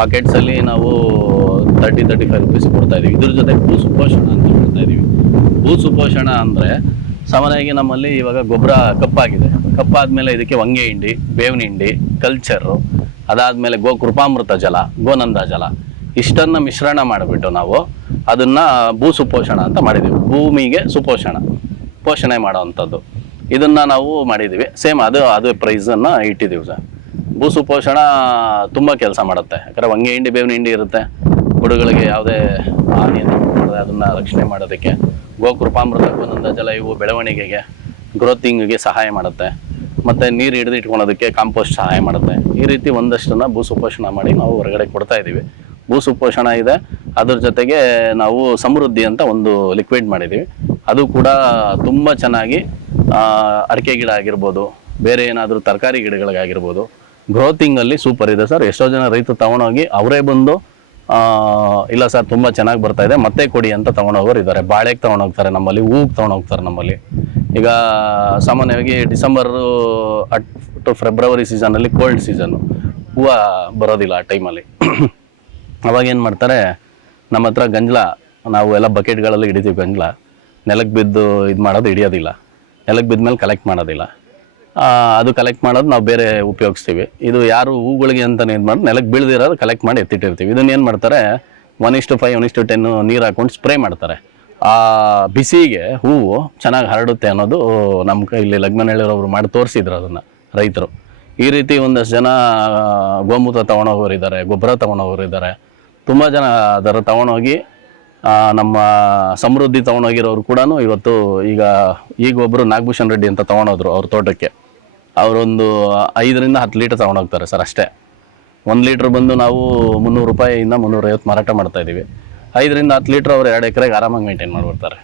ಪಾಕೆಟ್ಸಲ್ಲಿ ನಾವು 30-35 ರೂಪೀಸ್ ಕೊಡ್ತಾ ಇದೀವಿ. ಇದ್ರ ಜೊತೆ ಭೂ ಸುಪೋಷಣ ಅಂತ ಮಾಡ್ತಾ ಇದೀವಿ. ಭೂ ಸುಪೋಷಣ ಅಂದರೆ ಸಾಮಾನ್ಯವಾಗಿ ನಮ್ಮಲ್ಲಿ ಇವಾಗ ಗೊಬ್ಬರ ಕಪ್ಪಾದ್ಮೇಲೆ ಇದಕ್ಕೆ ಹೊಂಗೆ ಹಿಂಡಿ, ಬೇವಿನ ಹಿಂಡಿ, ಕಲ್ಚರು, ಅದಾದಮೇಲೆ ಕೃಪಾಮೃತ ಜಲ, ಗೋನಂದ ಜಲ ಇಷ್ಟನ್ನು ಮಿಶ್ರಣ ಮಾಡಿಬಿಟ್ಟು ನಾವು ಅದನ್ನು ಭೂ ಸುಪೋಷಣ ಅಂತ ಮಾಡಿದ್ದೀವಿ. ಭೂಮಿಗೆ ಪೋಷಣೆ ಮಾಡೋವಂಥದ್ದು ಇದನ್ನು ನಾವು ಮಾಡಿದ್ದೀವಿ. ಸೇಮ್ ಅದು ಪ್ರೈಸನ್ನು ಇಟ್ಟಿದ್ದೀವಿ ಸರ್. ಭೂ ಸುಪೋಷಣ ತುಂಬ ಕೆಲಸ ಮಾಡುತ್ತೆ. ಯಾಕಂದರೆ ಹೊಂಗೆ ಹಿಂಡಿ, ಬೇವಿನ ಹಿಂಡಿ ಇರುತ್ತೆ, ಬುಡಗಳಿಗೆ ಯಾವುದೇ ಹಾನಿಯನ್ನು ಮಾಡದೆ ಅದನ್ನು ರಕ್ಷಣೆ ಮಾಡೋದಕ್ಕೆ. ಕೃಪಾಮೃತ, ಗೋನಂದ ಜಲ ಇವು ಬೆಳವಣಿಗೆಗೆ, ಗ್ರೋತಿಂಗಿಗೆ ಸಹಾಯ ಮಾಡುತ್ತೆ. ಮತ್ತು ನೀರು ಹಿಡಿದು ಇಟ್ಕೊಳೋದಕ್ಕೆ ಕಾಂಪೋಸ್ಟ್ ಸಹಾಯ ಮಾಡುತ್ತೆ. ಈ ರೀತಿ ಒಂದಷ್ಟನ್ನು ಭೂ ಸುಪೋಷಣ ಮಾಡಿ ನಾವು ಹೊರಗಡೆ ಕೊಡ್ತಾ ಇದ್ದೀವಿ. ಭೂ ಸುಪೋಷಣ ಇದೆ, ಅದ್ರ ಜೊತೆಗೆ ನಾವು ಸಮೃದ್ಧಿ ಅಂತ ಒಂದು ಲಿಕ್ವಿಡ್ ಮಾಡಿದ್ದೀವಿ. ಅದು ಕೂಡ ತುಂಬ ಚೆನ್ನಾಗಿ ಅಡಿಕೆ ಗಿಡ ಆಗಿರ್ಬೋದು, ಬೇರೆ ಏನಾದರೂ ತರಕಾರಿ ಗಿಡಗಳಿಗಾಗಿರ್ಬೋದು, ಗ್ರೋತಿಂಗಲ್ಲಿ ಸೂಪರ್ ಇದೆ ಸರ್. ಎಷ್ಟೋ ಜನ ರೈತರು ತೊಗೊಂಡೋಗಿ ಅವರೇ ಬಂದು ಇಲ್ಲ ಸರ್ ತುಂಬ ಚೆನ್ನಾಗಿ ಬರ್ತಾ ಇದೆ ಮತ್ತೆ ಕೊಡಿ ಅಂತ ತೊಗೊಂಡೋಗೋರು ಇದ್ದಾರೆ. ಬಾಳೆಗೆ ತೊಗೊಂಡೋಗ್ತಾರೆ ನಮ್ಮಲ್ಲಿ, ಹೂಗೆ ತೊಗೊಂಡೋಗ್ತಾರೆ ನಮ್ಮಲ್ಲಿ. ಈಗ ಸಾಮಾನ್ಯವಾಗಿ ಡಿಸೆಂಬರ್ ಟು ಫೆಬ್ರವರಿ ಸೀಸನಲ್ಲಿ ಕೋಲ್ಡ್ ಸೀಸನ್ನು, ಹೂವು ಬರೋದಿಲ್ಲ ಆ ಟೈಮಲ್ಲಿ. ಅವಾಗ ಏನು ಮಾಡ್ತಾರೆ, ನಮ್ಮ ಹತ್ರ ಗಂಜಲ, ನಾವು ಎಲ್ಲ ಬಕೆಟ್ಗಳಲ್ಲಿ ಹಿಡಿತೀವಿ ಗಂಜಲ. ನೆಲಕ್ಕೆ ಬಿದ್ದು ಇದು ಮಾಡೋದು ಹಿಡಿಯೋದಿಲ್ಲ, ನೆಲಕ್ಕೆ ಬಿದ್ದ ಮೇಲೆ ಕಲೆಕ್ಟ್ ಮಾಡೋದಿಲ್ಲ. ಅದು ಕಲೆಕ್ಟ್ ಮಾಡೋದು ನಾವು ಬೇರೆ ಉಪಯೋಗಿಸ್ತೀವಿ. ಇದು ಯಾರು ಹೂಗಳಿಗೆ ಅಂತಲೇ ಇದು ಮಾಡಿ ನೆಲಕ್ಕೆ ಬೀಳ್ದಿರೋದು ಕಲೆಕ್ಟ್ ಮಾಡಿ ಎತ್ತಿಟ್ಟಿರ್ತೀವಿ. ಇದನ್ನ ಏನು ಮಾಡ್ತಾರೆ, 1:5, 1:10 ನೀರು ಹಾಕೊಂಡು ಸ್ಪ್ರೇ ಮಾಡ್ತಾರೆ. ಆ ಬಿಸಿಗೆ ಹೂವು ಚೆನ್ನಾಗಿ ಹರಡುತ್ತೆ ಅನ್ನೋದು ನಮ್ಮ ಇಲ್ಲಿ ಲಗ್ಮನಹಳ್ಳಿಯವರು ಮಾಡಿ ತೋರಿಸಿದ್ರು ಅದನ್ನು ರೈತರು. ಈ ರೀತಿ ಒಂದಷ್ಟು ಜನ ಗೋಮೂತ್ರ ತೊಗೊಂಡೋಗೋರಿದ್ದಾರೆ, ಗೊಬ್ಬರ ತೊಗೊಂಡೋಗೋರಿದ್ದಾರೆ. ತುಂಬ ಜನ ಅದರ ತೊಗೊಂಡೋಗಿ ನಮ್ಮ ಸಮೃದ್ಧಿ ತೊಗೊಂಡೋಗಿರೋರು ಕೂಡ ಇವತ್ತು ಈಗ ಒಬ್ಬರು ನಾಗಭೂಷಣ್ ರೆಡ್ಡಿ ಅಂತ ತೊಗೊಂಡೋದ್ರು ಅವ್ರ ತೋಟಕ್ಕೆ. ಅವರೊಂದು 5-10 ಲೀಟರ್ ತೊಗೊಂಡೋಗ್ತಾರೆ ಸರ್ ಅಷ್ಟೇ. 1 ಲೀಟ್ರ್ ಬಂದು ನಾವು 300 ರೂಪಾಯಿಯಿಂದ 350 ಮಾರಾಟ ಮಾಡ್ತಾಯಿದ್ದೀವಿ. 5-10 ಲೀಟ್ರ್ ಅವರು 2 ಎಕರೆಗೆ ಆರಾಮಾಗಿ ಮೇಂಟೈನ್ ಮಾಡಿಬಿಡ್ತಾರೆ.